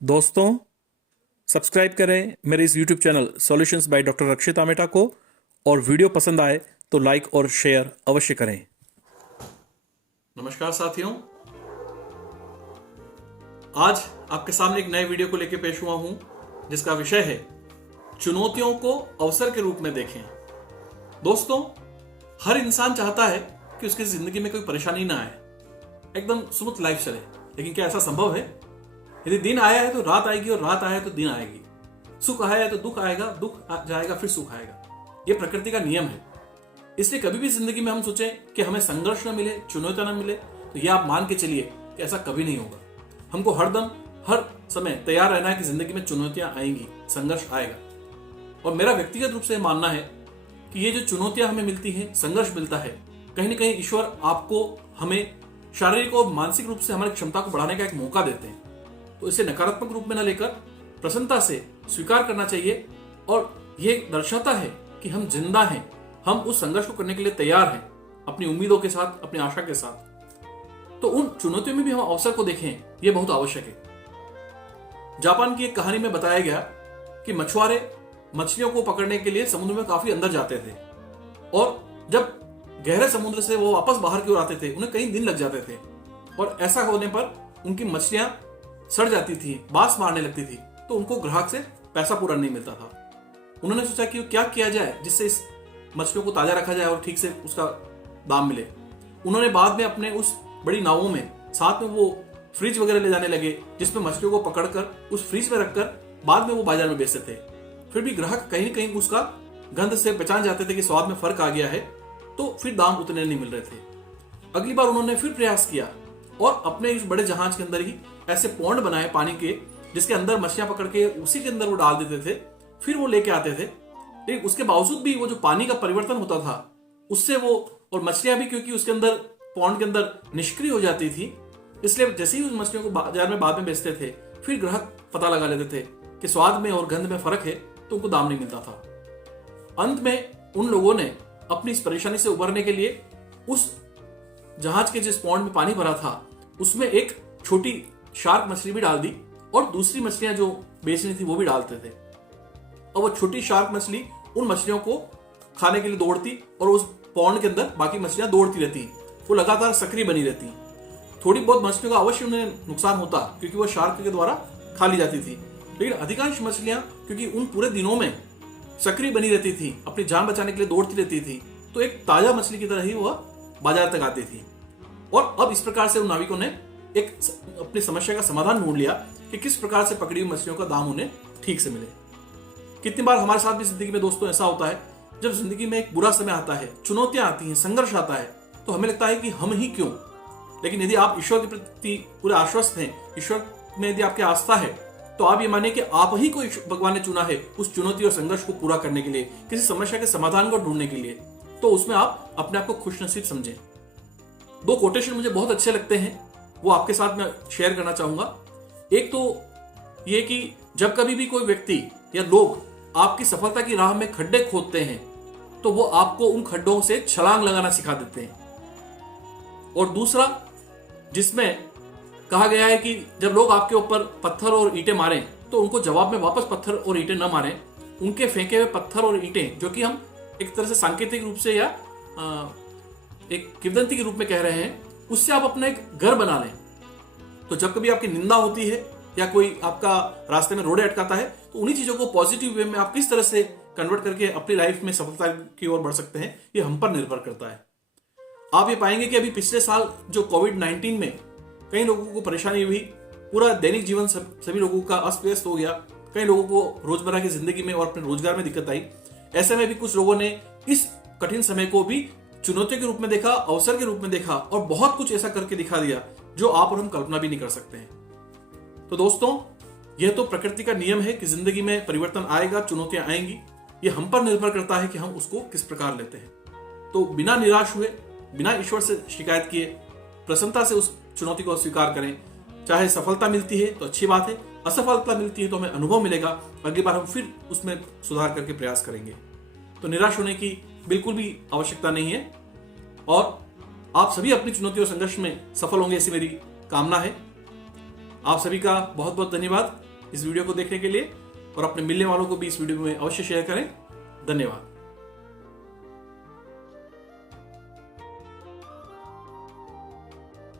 दोस्तों, सब्सक्राइब करें मेरे इस YouTube channel solutions by doctor Rakshit Ameta को और वीडियो पसंद आए तो लाइक और शेयर अवश्य करें। नमस्कार साथियों, आज आपके सामने एक नए वीडियो को लेकर पेश हुआ हूं जिसका विषय है चुनौतियों को अवसर के रूप में देखें। दोस्तों, हर इंसान चाहता है कि उसकी जिंदगी में कोई परेशानी ना आए, एकदम स्मूथ लाइफ चले। लेकिन क्या ऐसा संभव है? यदि दिन आया है तो रात आएगी और रात आया है तो दिन आएगी। सुख आया है तो दुख आएगा, दुख जाएगा फिर सुख आएगा। यह प्रकृति का नियम है। इसलिए कभी भी जिंदगी में हम सोचें कि हमें संघर्ष न मिले, चुनौतियां न मिले, तो यह आप मान के चलिए कि ऐसा कभी नहीं होगा। हमको हरदम हर समय तैयार रहना है कि जिंदगी में चुनौतियां आएंगी, संघर्ष आएगा। और मेरा व्यक्तिगत रूप से मानना है कि ये जो चुनौतियां हमें मिलती हैं, संघर्ष मिलता है, कहीं ना कहीं ईश्वर आपको, हमें शारीरिक और मानसिक रूप से हमारी क्षमता को बढ़ाने का एक मौका देते हैं। तो इसे नकारात्मक रूप में न लेकर प्रसन्नता से स्वीकार करना चाहिए। और यह दर्शाता है कि हम जिंदा हैं, हम उस संघर्ष को करने के लिए तैयार हैं, अपनी उम्मीदों के साथ, अपनी आशा के साथ। तो उन चुनौतियों में भी हम अवसर को देखें, यह बहुत आवश्यक है। जापान की एक कहानी में बताया गया कि मछुआरे मछलियों को पकड़ने के लिए समुद्र में काफी अंदर जाते थे और जब गहरे समुद्र से वो वापस बाहर की ओर आते थे, उन्हें कई दिन लग जाते थे और ऐसा होने पर उनकी मछलियां सड़ जाती थी, बास मारने लगती थी, तो उनको ग्राहक से पैसा पूरा नहीं मिलता था। उन्होंने सोचा कि क्या किया जाए जिससे इस मछलियों को ताजा रखा जाए और ठीक से उसका दाम मिले। उन्होंने बाद में अपने उस बड़ी नावों में साथ में वो फ्रिज वगैरह ले जाने लगे जिसमें मछलियों को पकड़कर उस फ्रिज में रखकर बाद में वो बाजार में बेचते थे। फिर भी ग्राहक कहीं न कहीं उसका गंध से पहचान जाते थे कि स्वाद में फर्क आ गया है, तो फिर दाम उतने नहीं मिल रहे थे। अगली बार उन्होंने फिर प्रयास किया और अपने इस बड़े जहाज के अंदर ही ऐसे पौंड बनाए पानी के, जिसके अंदर मछलियां पकड़ के उसी के अंदर वो डाल देते थे, फिर वो लेके आते थे। लेकिन उसके बावजूद भी वो जो पानी का परिवर्तन होता था उससे वो, और मछलियां भी क्योंकि उसके अंदर पौंड के अंदर निष्क्रिय हो जाती थी, इसलिए जैसे ही उस मछलियों को बाजार में बाद में बेचते थे, फिर ग्राहक पता लगा लेते थे कि स्वाद में और गंध में फर्क है, तो उनको दाम नहीं मिलता था। अंत में उन लोगों ने अपनी इस परेशानी से उबरने के लिए उस जहाज के जिस पौंड में पानी भरा था उसमें एक छोटी शार्क मछली भी डाल दी और दूसरी मछलियां जो बेचनी थी वो भी डालते थे। और वो छोटी शार्क मछली उन मछलियों को खाने के लिए दौड़ती और उस पौंड के अंदर बाकी मछलियां दौड़ती रहती, वो लगातार सक्रिय बनी रहती। थोड़ी बहुत मछलियों का अवश्य उन्हें नुकसान होता क्योंकि वो शार्क के द्वारा खा ली जाती थी, लेकिन अधिकांश मछलियां क्योंकि उन पूरे दिनों में सक्रिय बनी रहती थी, अपनी जान बचाने के लिए दौड़ती रहती थी, तो एक ताजा मछली की तरह ही वह बाजार तक आती थी। और अब इस प्रकार से उन नाविकों ने एक अपनी समस्या का समाधान ढूंढ लिया कि किस प्रकार से पकड़ी हुई मछलियों का दाम उन्हें ठीक से मिले। कितनी बार हमारे साथ भी जिंदगी में दोस्तों ऐसा होता है, जब जिंदगी में एक बुरा समय आता है, चुनौतियां आती हैं, संघर्ष आता है, तो हमें लगता है कि हम ही क्यों। लेकिन यदि आप ईश्वर के प्रति पूरे आश्वस्त हैं, ईश्वर में यदि आपकी आस्था है, तो आप ये मानिए कि आप ही को भगवान ने चुना है उस चुनौती और संघर्ष को पूरा करने के लिए, किसी समस्या के समाधान को ढूंढने के लिए, तो उसमें आप अपने आप को खुशनसीब समझें। दो कोटेशन मुझे बहुत अच्छे लगते हैं, वो आपके साथ मैं शेयर करना चाहूंगा। एक तो ये कि जब कभी भी कोई व्यक्ति या लोग आपकी सफलता की राह में खड्डे खोदते हैं, तो वो आपको उन खड्डों से छलांग लगाना सिखा देते हैं। और दूसरा, जिसमें कहा गया है कि जब लोग आपके ऊपर पत्थर और ईंटें मारें, तो उनको जवाब में वापस पत्थर और ईंटें न मारें, उनके फेंके हुए पत्थर और ईंटें, जो कि हम एक तरह से सांकेतिक रूप से या एक किंवदंती के रूप में कह रहे हैं, उससे आप अपना एक घर बना लें। तो जब कभी आपकी निंदा होती है या कोई आपका रास्ते में रोड़े अटकाता है, तो उन्हीं चीजों को पॉजिटिव वे में आप किस तरह से कन्वर्ट करके अपनी लाइफ में सफलता की ओर बढ़ सकते हैं, ये हम पर निर्भर करता है। आप ये पाएंगे कि अभी पिछले साल जो कोविड-19 में कई लोगों को परेशानी हुई, पूरा दैनिक जीवन सभी लोगों का अस्त व्यस्त हो गया, कई लोगों को रोजमर्रा की जिंदगी में और अपने रोजगार में दिक्कत आई। ऐसे में भी कुछ लोगों ने इस कठिन समय को भी चुनौतियों के रूप में देखा, अवसर के रूप में देखा और बहुत कुछ ऐसा करके दिखा दिया जो आप और हम कल्पना भी नहीं कर सकते हैं। तो दोस्तों, यह तो प्रकृति का नियम है कि जिंदगी में परिवर्तन आएगा, चुनौतियां आएंगी, यह हम पर निर्भर करता है कि हम उसको किस प्रकार लेते हैं। तो बिना निराश हुए, बिना ईश्वर से शिकायत किए, प्रसन्नता से उस चुनौती को स्वीकार करें। चाहे सफलता मिलती है तो अच्छी बात है, असफलता मिलती है तो हमें अनुभव मिलेगा, अगली बार हम फिर उसमें सुधार करके प्रयास करेंगे। तो निराश होने की बिल्कुल भी आवश्यकता नहीं है और आप सभी अपनी चुनौती और संघर्ष में सफल होंगे, ऐसी मेरी कामना है। आप सभी का बहुत बहुत धन्यवाद। इस वीडियो को देखने के लिए और अपने मिलने वालों को भी इस वीडियो में अवश्य शेयर करें। धन्यवाद।